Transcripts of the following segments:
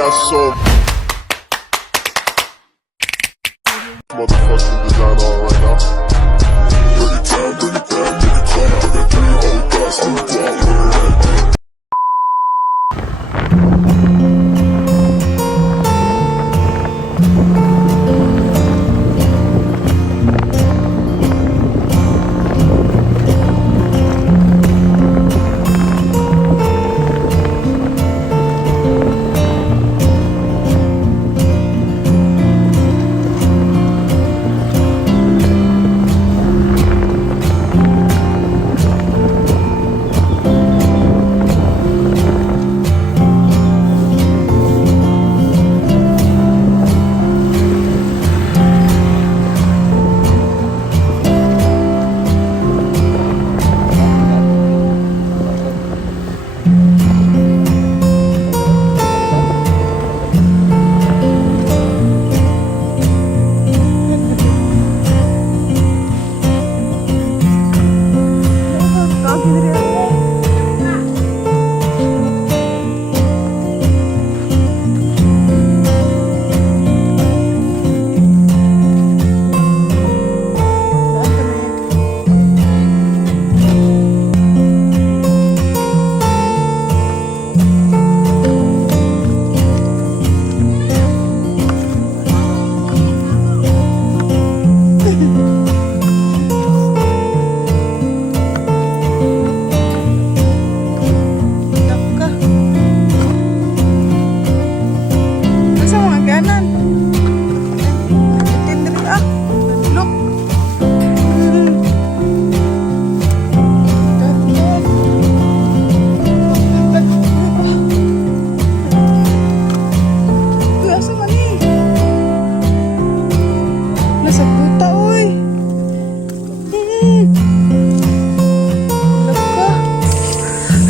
got so motherfucking design on right now. Bring it down, bring it down, bring it down. I got 3 old guys on the block.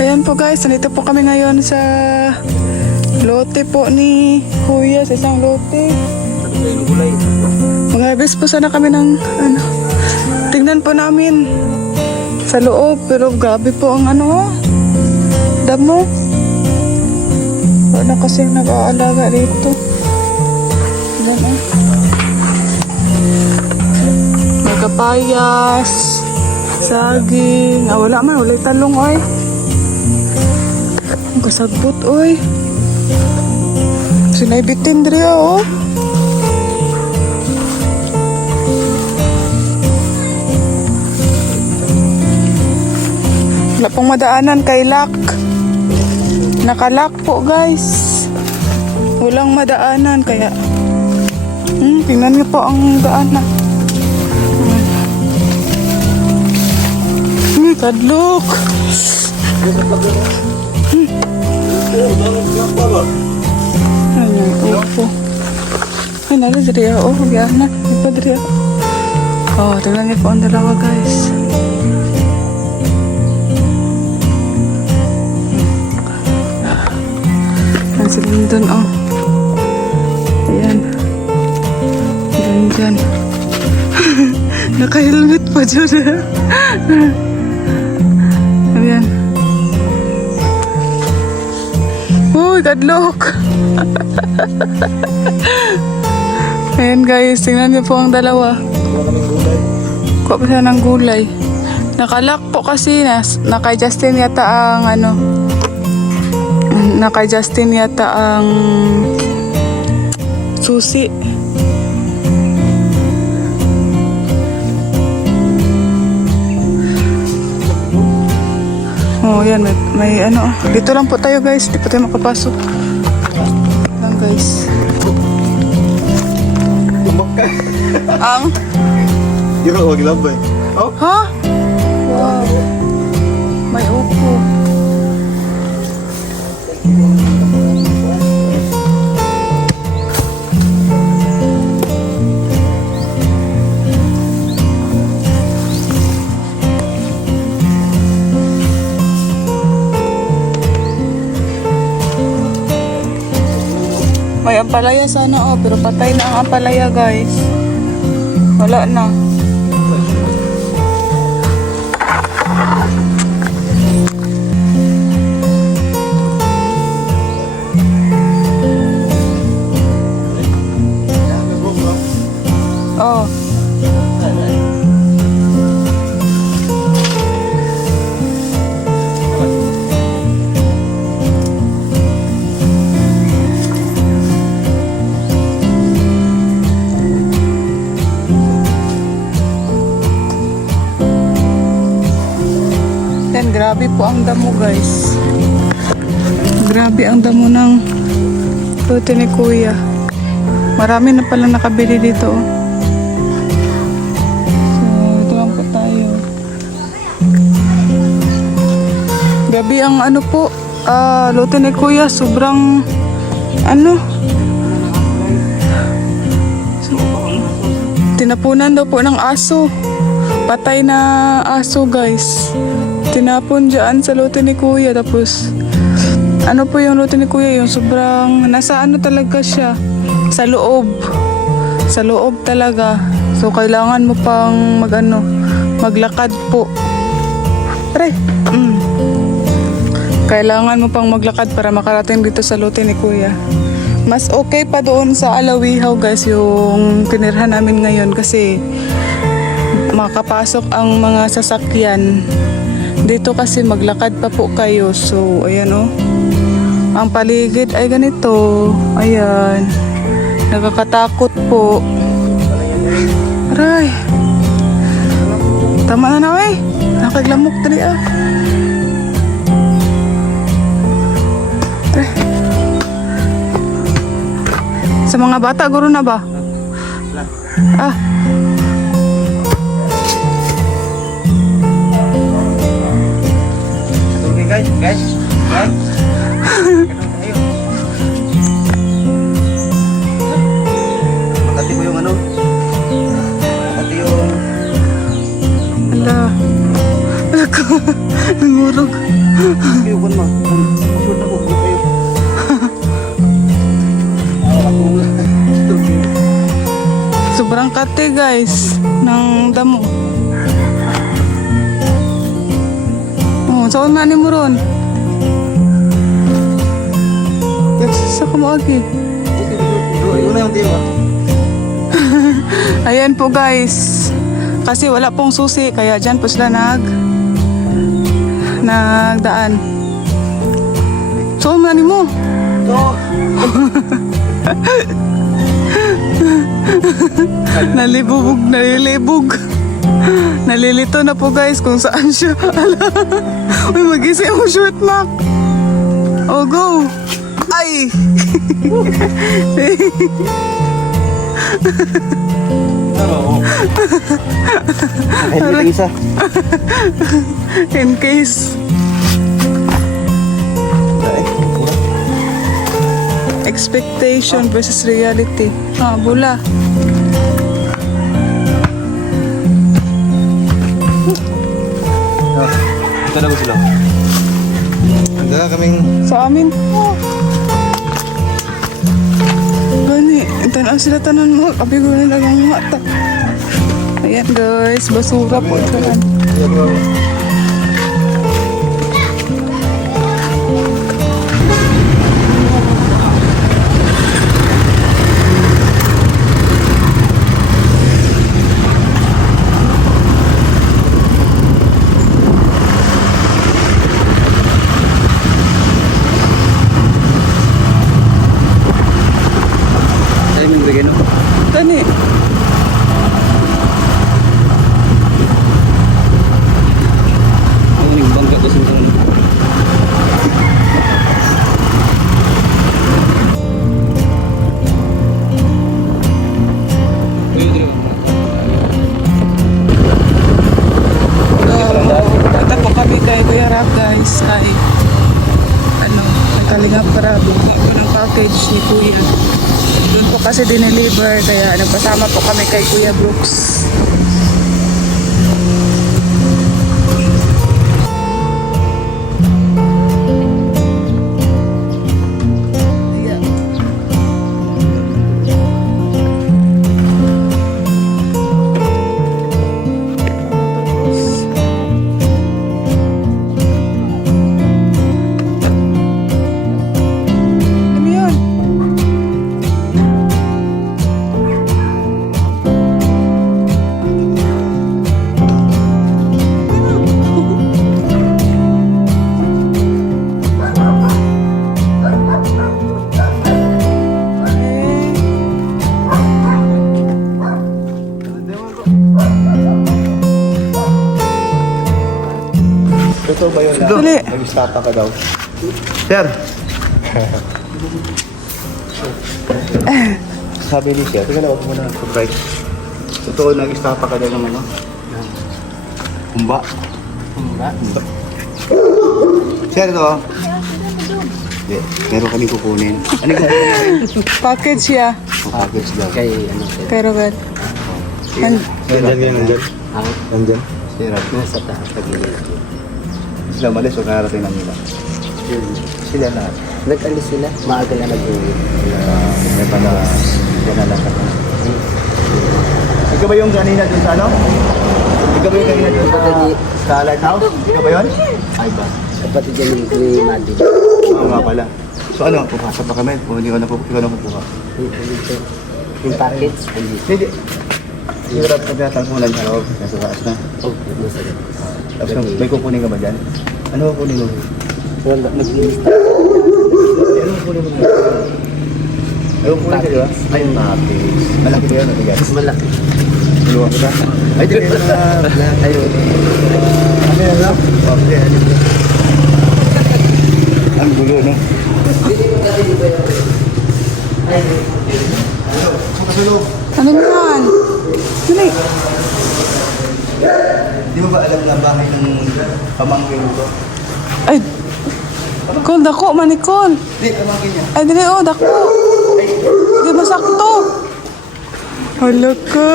Ayan po guys, nandito po kami ngayon sa lote po ni Kuya, sa isang lote. Mag-harvest po sana kami ng ano. Tingnan po namin sa loob, pero grabe po ang ano, damo. Wala kasing nag-aalaga dito. Ayan o. May kapayas, saging. Wala man, wala talong oy. Ang kasagbot oy. Sinaybitin diri oh. Wala pong madaanan kay lock. Nakalock po guys. Walang madaanan kaya tingnan niyo po ang daanan. Kadlok. Ayan, upo. Ay, nala diri oh, biyanan. Ipa diri. Oh, tingnan niyo po ang dalawa guys. Ang silang dun oh. Ayan. Dyan. Naka-helmet pa dyan. Ayan. Uy, kadlok. Ayan guys, tingnan niyo po ang dalawa. Kuha pa siya ng gulay. Nakalock po kasi naka-Justin yata ang ano. Naka-Justin yata ang susi. Oh, yan. May ano. Dito lang po tayo guys. Di po tayo makapasok. Lang guys. Tumak ka. Ang? Di ba huwag lambay? Oh? Ha? Wow. May upo. May ampalaya sana oh, pero patay na ang ampalaya guys. Wala na. po ang damo guys. Grabe ang damo ng lote ni Kuya. Marami na pala nakabili dito. Oh. So, ito lang po tayo. Gabi ang ano po, lote ni Kuya, sobrang ano, tinapunan daw po ng aso. Patay na aso guys. Tinapon dyan sa lote ni Kuya. Tapos ano po yung lote ni Kuya, yung sobrang nasa ano talaga siya, sa loob. Sa loob talaga. So kailangan mo pang maglakad po. Pre. Kailangan mo pang maglakad para makarating dito sa lote ni Kuya. Mas okay pa doon sa Alawihaw guys, yung tinirhan namin ngayon kasi makapasok ang mga sasakyan. Dito kasi maglakad pa po kayo. So ayan oh. Ang paligid ay ganito. Ayan. Nakakatakot po. Aray. Tama na na eh. Nakaglamok tali ah. Aray. Sa mga bata, guro na ba? Ah. Okay guys. Makati mo yung ano? Makati yung... Ala. Ako. Nangurog. Kiyuban mo. Sure na ko. Sobrang kate guys ng damo. Oh, saan na ni mo ron? Sa kumagi. Yun na yung tiyo. Ayan po guys. Kasi wala pong susi kaya dyan po sila nagdaan. Saan na ni mo? Nalilibog. Nalilito na po guys kung saan siya. Uy, mag-isip mo short mark. Oh, go. Ay. Ay, isa. In case. Expectation versus reality. Ah, bula. Ito na ba sila? Handa na kaming... Sa amin. Oh. Gani, tanaw sila tanan mo. Abi ko na lang ang mata. Ayan guys, basura po. Tanan. Gani. Ano yung bangga ko sa mga... Punta po kami kay Kuya Rap guys. Kay Kalingap para buka po ng package ni Kuya. Doon po kasi dineliver kaya nagpasama po kami kay Kuya Brooks. Dali. Nag-stop ka daw. Sir! Sabi ni Sir, tingnan na, huwag mo na surprise. Totoo, nag-stop ka daw ng ano? Kumba. Sir, ito. Hindi, meron kami kukunin. Ano yung kukunin? Package siya. Ang package daw. Kay ano sir? Pero good. Nandyan. Ang Nandyan. Sir, nasa taas pag-inig. sila malis o kararating lang nila. Yun. Sila lahat. Nag-alis sila, maaga na nag-uwi. May pala, yan na lang. Ikaw ba yung kanina dun sa ano? Ikaw ba yung kanina dun sa lighthouse? Ikaw ba yun? Ay ba? Kapatid yan ni Madi. Oo nga pala. So ano, pupasok pa kami kung hindi ko na pupuha. Yung package, hindi. Hindi. Hirap ka tinatalpunan sa loob. Nasa taas na. Oh, nasa labas. Tapos may kukunin ka ba dyan? Ano kukunin mo? Wala, mag-inis. Ano kukunin mo? Ay, kukunin ka di ba? Ay, package. Malaki ba yun? Matigas? Mas malaki. Tulungan ko ba? Ay, di kayo na lahat. Ayun. Ano yan lang? Okay. Ang gulo, no? Ano yan? Dali. Di mo ba alam na bahay ng pamangkin ko? Ay. Kol, dako, manikol. Di, pamangkin niya. Ay, dali, oh, dako. Di ba sakto? Hala ka.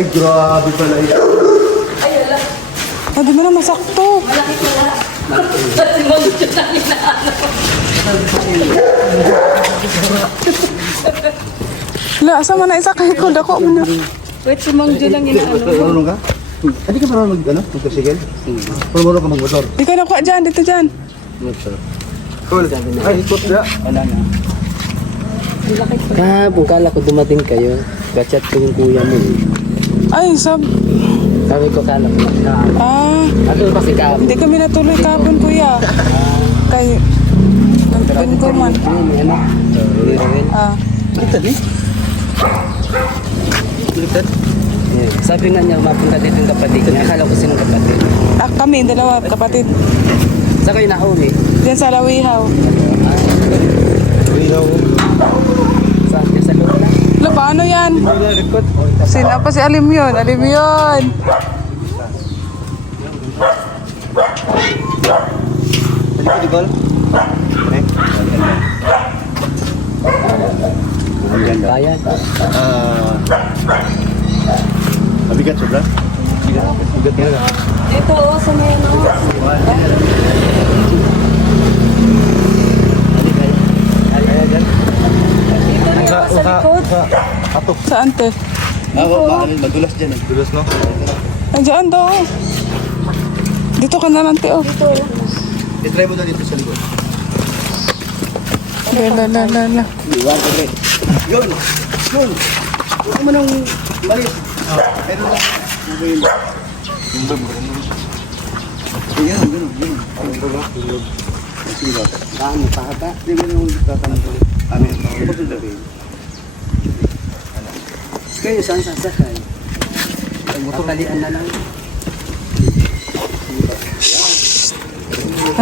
Ay, grabe pala yan. Ay, di mo na masakto. Hala, asa man na isa kay Kol, dako mo na. Wait, si Mang Jun ang inaano. Marunong ka? Hindi ka marunong mag-motorsikil? Marunong ka mag-motor? Di ka nakuha dyan, dito dyan. Cool. Ay, ikot na. Wala na. Kahapon, kala ko dumating kayo. Kachat ko yung kuya mo. Ay, Sabi ko, kala ko. Ano kasi kahapon? hindi kami natuloy kahapon, kuya. Kay, nagpin ko man. May ano? Hindi rin. Baliktad eh? Baliktad? Yeah. Sabi nga niya, mapunta dito yung kapatid niya. Akala ko sinong kapatid. Kami, dalawa, kapatid. Sa kayo nauli? Diyan sa Lawihaw. Sa loob lang. Lo, paano yan? Sino pa si Alim yun? Alim yun. Hindi ko di gol? Eh? Bayan. Mabigat sobra? Mabigat nga. Ito, sa may ano. Kaya dyan? Ito na sa likod. Katok. Saan te? Madulas dyan eh. Madulas no? Nandiyan daw. Dito ka na lang te, oh. I-try mo na dito sa likod. La. Iwan ko rin. Yun! Yun! Huwag mo nang malit. Pero lang. Mobile. Yung babo. Ayan, ganun. Sige ba? Paano pa ba? Hindi mo nang tatanong ko. Amin. Ano ba ito sabihin? Kayo saan sasakay? Tatalian na lang.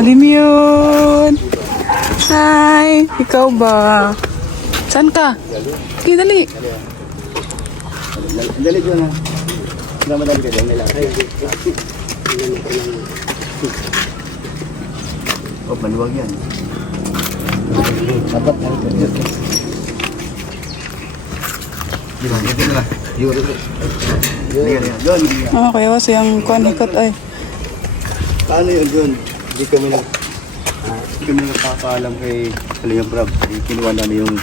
Alim yun. Hi, ikaw ba? Saan ka? Okay, dali. Dali dyan ha. Hindi madali ka dyan. Oh, maluwag yan. Dapat na ito. Dito na. Yun. Kaya was yung kunikot ay. Paano yun yun? Hindi kami nagpapaalam kay Kalingap Rob. Kinuha namin yung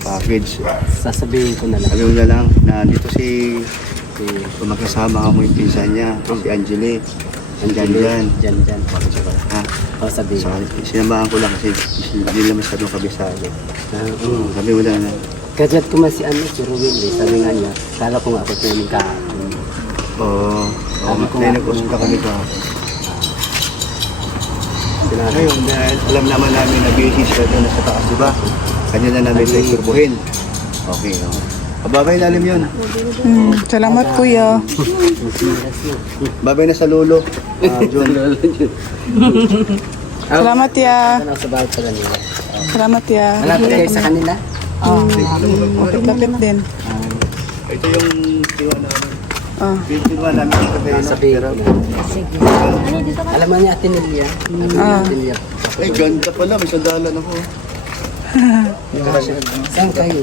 package. Sasabihin ko na lang. Sabi mo na lang na dito si magkasama ka mo yung pinsan niya, si Angeli. Andyan dyan. Dyan. Ha? O sabihin. So, sinamahan ko lang kasi hindi naman masyadong kabisado. Sabi mo na. Kajat ko man si Ruel eh. Sabi nga niya, kala ko nga ako tuning kahapon. Oo. Kaya nag-usap ka kami ka. Sinabi Ngayon, dahil alam naman namin na busy siya doon sa taas, di ba? Kanya na namin sa isurbuhin. Okay, Babay lalim yun. Salamat kuya. Babay na sa lolo. John. Salamat ya. Ano sa bahay pala nila? Salamat ya. Malapit kayo sa kanila? Lapit din. Ito yung tiwa namin. Ah. Yung tiwa namin sa kayo. Sabi ko. Alam mo niya, Ate Nelia. Ate Nelia. Ay, ganda pala. May sandalan ako. Saan kayo?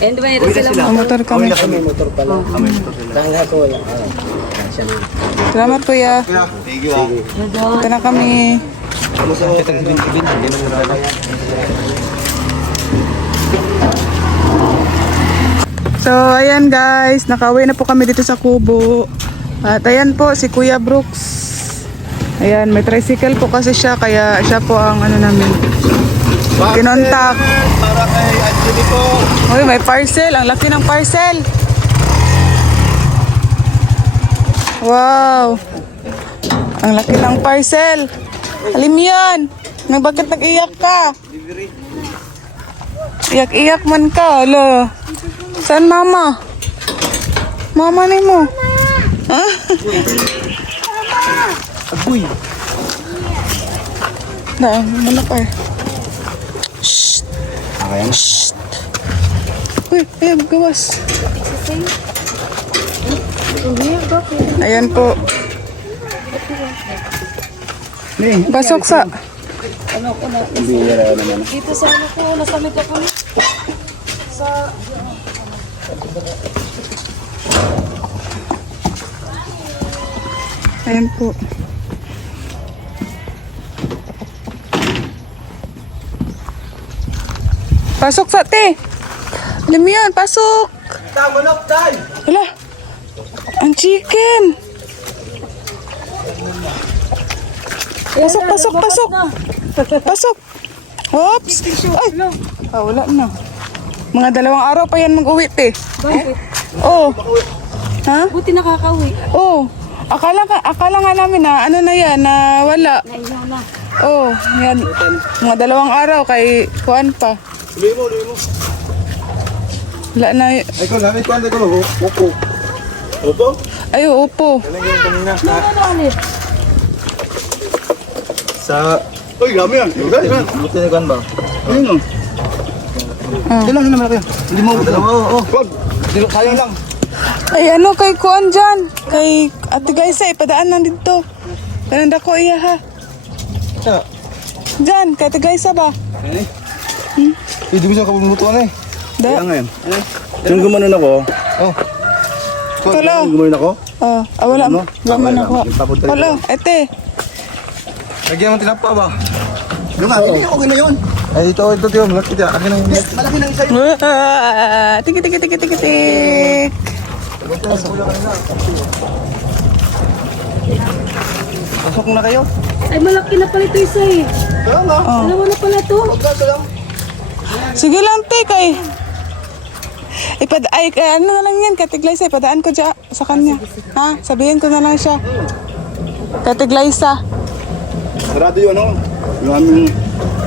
And mayroon sila. Ang motor kami. May motor pala. May ito sila. Saan ka ko wala? Siya na. Salamat kuya. Thank you ah. Ito na kami. Kamusta ko? So, ayan guys, nakauwi na po kami dito sa Kubo. At ayan po, si Kuya Brooks. Ayan, may tricycle po kasi siya, kaya siya po ang ano namin. Kinontak. Para kay Anthony po. Uy, may parcel. Ang laki ng parcel. Wow. Ang laki ng parcel. Alim yan. Bakit nag-iyak ka? Iyak-iyak man ka. Alo. Saan mama? Mama ni mo. Ha? Agoy. Daan, muna pa. Shh. Okay. Shh. Uy, ayun, gawas. Ayan po. Basok sa. Bihira naman. Dito sa ano ko, nasa Metropolis. Sa... Ayan po. Pasok sa te. Alam mo yan, pasok. Tamanok, tay! Hala. Ang chicken. Pasok, pasok, pasok. Pasok. Oops. Ay. Ah, wala na. Mga 2 araw pa yan mag-uwi, te. Bakit? Oh. Ha? Buti nakakauwi. Oh. Akala nga namin na ano na yan, na wala. Naiyaw na. Oh, yan. Mga 2 araw kay Juan pa. Tuloy mo. Wala na. Ay, kung gamit ko, ko lang. Opo. Opo? Ay, upo. Talagyan kanina. Ano ulit? Sa... Uy, gami yan. Buti na kan ba? Ayun o. Kailan naman kayo? Hindi mo. Oo. Wag. Sayang lang. Ay, ano kay Juan dyan? Kay Ate Gaisa, ipadaan lang dito. Ganun ko iya ha. Sa... Dyan, kay Ate Gaisa ba? Hindi mo siya kapumutuan eh. Da. Kaya ngayon. Yung gumanon ako. Oh. Hello. Gumanon ako? Oh, wala. Ano? Wala man ako. Nagpapunta rin Hello, ete. Lagyan mo tinapa ba? Yung nga, hindi okay na yun. Ay, ito, malaki na. Akin ang... Malaki na yung sa'yo. Tik. Pasok na kayo. Ay, malaki na pala ito isa eh. Kaya nga. Oh. Dalawa na pala ito. Pagkaso lang. Sige lang, te, kay. Ano na lang yan, Katiglaysa, ipadaan ko dyan sa kanya. Ha? Sabihin ko na lang siya. Katiglaysa. Sarado yun, ano? Yung aming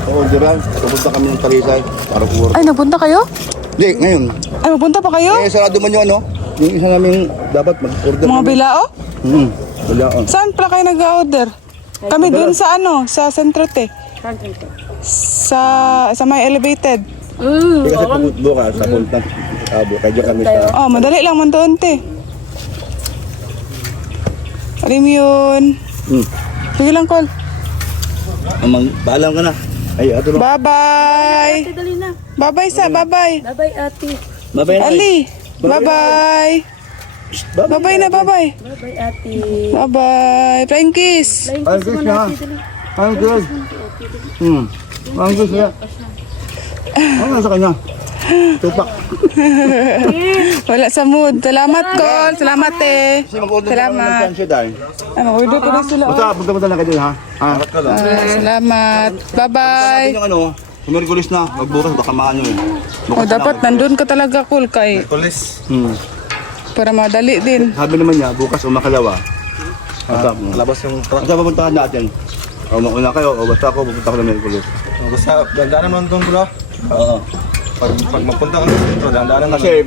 orderan. Pupunta kami ng Talisay para kumura. Ay, napunta kayo? Hindi, ngayon. Ay, mapunta pa kayo? Eh, sarado man yun, ano? Yung isa namin dapat mag-order. Mga bilao? Wala, oh. Saan pala kayo nag-order? Kami dun sa ano, sa Sentro Te. Sa may elevated. Hindi kasi bukas sa punta. Kaya kami sa... Oh, madali lang man doon, te. Alam mo yun. Sige lang, call. Paalam ka na. Ay, ato na. Bye-bye. Ate, dali na. Bye-bye sa, bye-bye. Bye-bye, ate. Babay na. Ali, bye-bye. Bye-bye na, bye-bye. Bye-bye, ate. Bye-bye. Flying kiss. Flying Ay, kiss kiss mo na. na, ate. Dali. Ang good. Ang good siya. Ano sa kanya? Tupak. Wala sa mood. Salamat, call. Salamat, te. Kasi mag-order Salamat. siya dahil. Ano, order ko na sila. Basta, punta-punta lang kayo, ha? Salamat ka lang. Salamat. Bye-bye. Yung ano, Merkulis na. Magbukas, baka maano eh. Oh, dapat nandun ka talaga, cool, kay. Merkulis? Para madali din. Sabi naman niya, bukas o makalawa. Labas yung... Saan papuntahan natin? O mauna kayo, o basta ako, pupunta ko ng Merkulis. Basta, ganda naman itong bro. Oo. Pag magpunta ka ng sentro, dahan-dahan na Kasi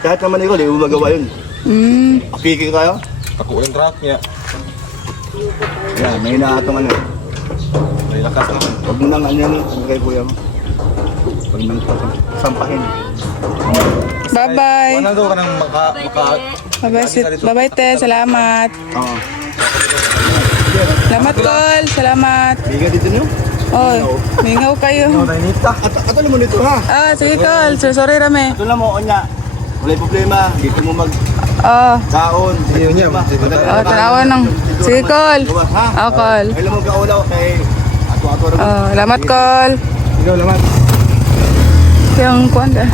kahit naman ikaw, di mo magawa yun. Akiki kayo? Ako uling truck niya. Yan, may inaatong ano. May lakas naman. Huwag mo nang ano yan, ano kay kuya mo. Huwag nang sampahin. Bye-bye. Ano daw ka nang Bye-bye, te. Salamat. Oo. Salamat, Col. Salamat. Biga dito nyo? Oh, mingaw kayo. At ano mo nito ha? Ah, sige, Col. Sorry, Rame. Ito lang mo, onya. Wala problema. Dito mo Oh, magkaon. Ayun niya. tanawan ng... Sige, Col. Ha? Oh, Col. Kailan mo kaulaw kay ato-ato rin. Oh, salamat, Col. Ikaw naman. Yung kuwan ka.